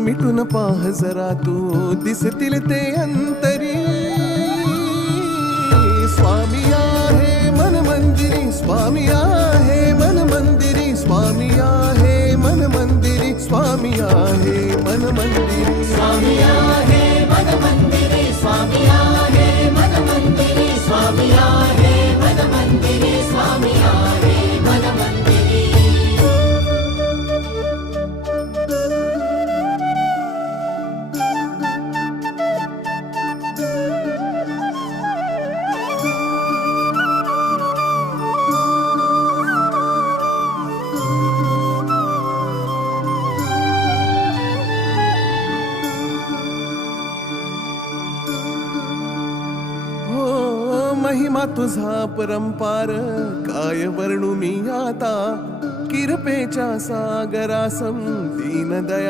मिटून पाह जरा तू, दिसतील ते अंतरी. स्वामी आहे मन मंदिरी, स्वामी आहे मन मंदिरी, स्वामी आहे मन मंदिरी, स्वामी आहे मन मंदिरी. स्वामी आहे मन मंदिरी, स्वामी आहे मन मंदिरी, स्वामी आहे मन मंदिरी, स्वामी आहे मन मंदिरी. महिमा तुझा परंपार, काय वर्णू मी आता. किरपेच्या सागरासम दीन दया